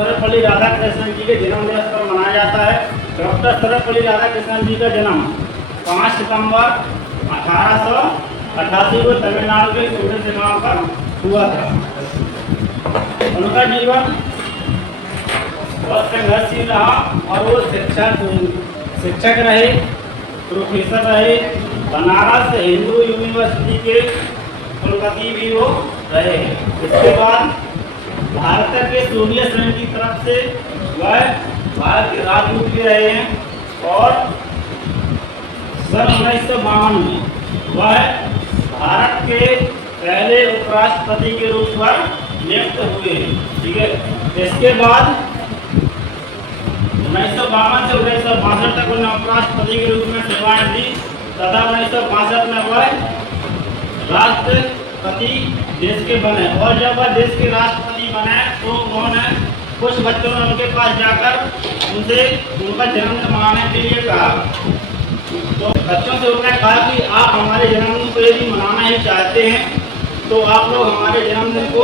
सर्वपल्ली राधाकृष्णन जी के जन्म दिवस पर मनाया जाता है। डॉक्टर सर्वपल्ली राधाकृष्णन जी का जन्म 5 सितंबर 1888 को तमिलनाडु के कोडन गांव पर हुआ था। उनका जीवन बहुत संघर्षशील रहा और वो शिक्षक रहे, प्रोफेसर रहे, बनारस हिंदू यूनिवर्सिटी के कुलपति भी वो रहे। इसके बाद भारत के सोवियत संघ की तरफ से वह भारत के राजदूत भी रहे हैं और सन 1952 में वह भारत के पहले उपराष्ट्रपति के रूप में नियुक्त हुए। ठीक है, इसके बाद 1952 से 1962 तक उन्होंने उपराष्ट्रपति के रूप में सेवाएं दी तथा 1962 में वह राष्ट्रपति देश के बने और जब वह देश के राष्ट्रपति बने तो उन्होंने कुछ बच्चों ने उनके पास जाकर उनसे उनका जन्मदिन मनाने के लिए कहा। तो बच्चों से उन्होंने कहा कि आप हमारे जन्मदिन को यदि मनाना ही चाहते हैं तो आप लोग हमारे जन्मदिन को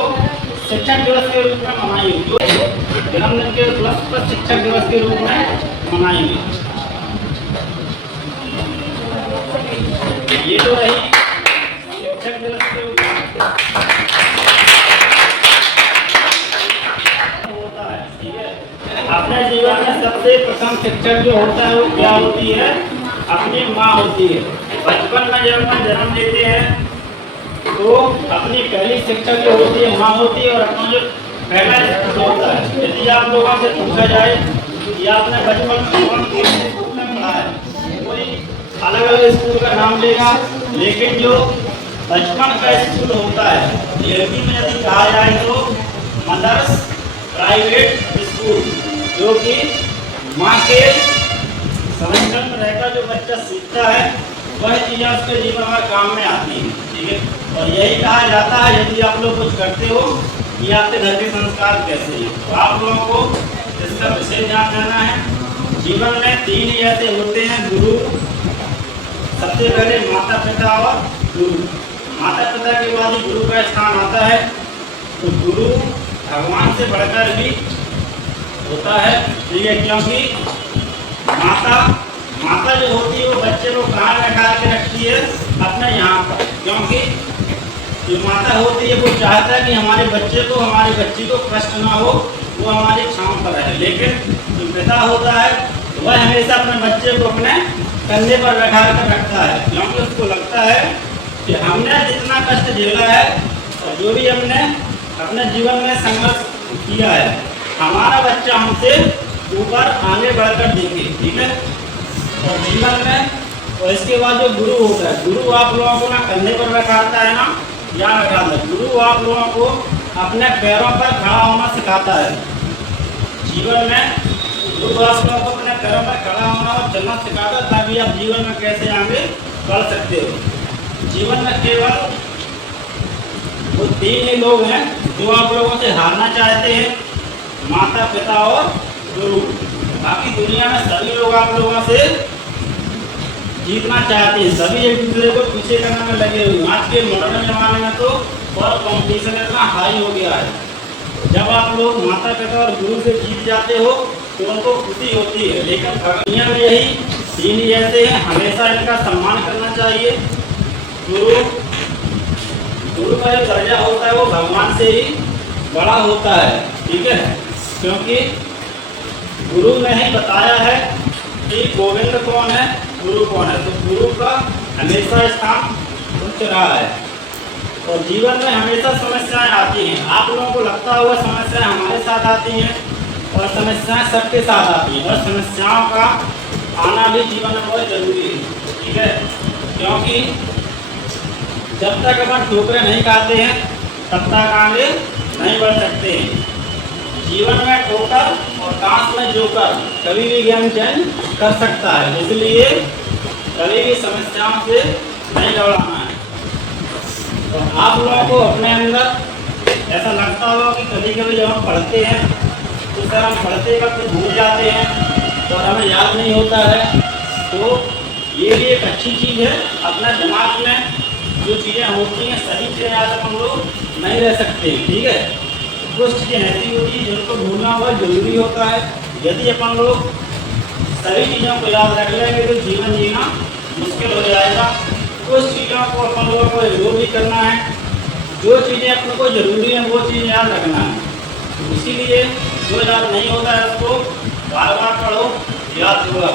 शिक्षक दिवस के रूप में मनाएंगे। जो जन्मदिन के उपलक्ष्य पर शिक्षक दिवस के रूप में मनाएंगे। ये तो रही शिक्षक दिवस के होता है। ठीक है, अपने जीवन में सबसे प्रथम शिक्षक जो होता है वो क्या होती है? अपनी माँ होती है। बचपन में जब हम जन्म लेते हैं तो अपनी पहली शिक्षक जो होती है माँ होती है और अपना जो पहला शिक्षक होता है। यदि आप लोगों से पूछा जाए कि आपने बचपन में कौन से स्कूल में पढ़ा है, कोई अलग अलग स्कूल का नाम लेगा, लेकिन जो बचपन का स्कूल होता है हिंदी में यदि कहा जाए तो मदर्स प्राइवेट स्कूल, जो कि माँ के संरक्षण में रहकर जो बच्चा सीखता है वह चीज़ें उसके जीवन में काम में आती हैं। ठीक है, और यही कहा जाता है यदि आप लोग कुछ करते हो कि आपके घर के संस्कार कैसे हैं। तो आप लोगों को इसका विशेष ध्यान देना है। जीवन में 3 ऐसे होते हैं गुरु, सबसे पहले माता पिता और गुरु। माता पिता के बाद ही गुरु का स्थान आता है। तो गुरु भगवान से बढ़कर भी होता है। ठीक है, क्योंकि माता जो होती है वो बच्चे को कहाँ बैठा के रखती है? अपने यहाँ पर। क्योंकि जो माता होती है वो चाहता है कि हमारे बच्चे को, हमारी बच्ची को कष्ट ना हो, वो हमारी छांव पर रहे। लेकिन जो पिता होता है वह हमेशा अपने बच्चे को अपने कंधे पर बैठा कर रखता है, क्योंकि उसको लगता है कि हमने जितना कष्ट झेला है और जो भी हमने अपने जीवन में संघर्ष किया है, हमारा बच्चा हमसे ऊपर आगे बढ़कर देखे। ठीक है, और जीवन में और इसके बाद जो गुरु होता है, गुरु आप लोगों को ना कंधे पर बैठाता है ना यहाँ बैठाता है। गुरु आप लोगों को अपने पैरों पर खड़ा होना सिखाता है। जीवन में गुरु आप लोगों को अपने पैरों पर खड़ा होना और चलना सिखाता है, ताकि आप जीवन में कैसे आगे बढ़ सकते हो। जीवन में केवल वो 3 ही लोग हैं जो आप लोगों से हारना चाहते हैं, माता पिता और गुरु। बाकी दुनिया में सभी लोग आप लोगों से जीतना चाहते हैं, सभी एक दूसरे को पीछे करने में लगे हुए। आज के मॉडर्न जमाने में तो बहुत कॉम्पिटिशन इतना हाई हो गया है। जब आप लोग माता पिता और गुरु से जीत जाते हो तो उनको खुशी होती है। लेकिन दुनिया में यही 3 ही ऐसे हैं, हमेशा इनका सम्मान करना चाहिए। गुरु का जो दर्जा होता है वो भगवान से ही बड़ा होता है। ठीक है, क्योंकि गुरु ने ही बताया है कि गोविंद कौन है, गुरु कौन है। तो गुरु का हमेशा स्थान उच्च रहा है। और जीवन में हमेशा समस्याएं आती हैं। आप लोगों को लगता होगा समस्याएं हमारे साथ आती हैं और समस्याएं सबके साथ आती हैं, और समस्याओं का आना भी जीवन में बहुत जरूरी है। ठीक है, क्योंकि जब तक अपन ठोकरें नहीं खाते हैं तब तक आगे नहीं बढ़ सकते हैं। जीवन में ठोकर और कांच में जोकर कभी भी ज्ञान चयन कर सकता है, इसलिए कभी भी समस्याओं से नहीं घबराना है। तो आप लोगों को अपने अंदर ऐसा लगता होगा कि कभी कभी जब हम पढ़ते हैं तो सर हम पढ़ते वक्त भूल जाते हैं और हमें याद नहीं होता है। तो ये भी एक अच्छी चीज़ है। अपना दिमाग में जो चीज़ें होती हैं सही चीज़ें याद हम लोग नहीं रह सकते। ठीक है, कुछ चीज़ें ऐसी होती हैं जिनको भूलना बहुत जरूरी होता है। यदि अपन लोग सभी चीज़ों को याद रख लेंगे तो जीवन जीना मुश्किल हो जाएगा। कुछ चीज़ों को अपन लोगों को जरूर भी करना है, जो चीज़ें अपन को जरूरी है वो चीज़ याद रखना है। इसीलिए जो याद नहीं होता है उसको बार बार पढ़ो, याद होगा।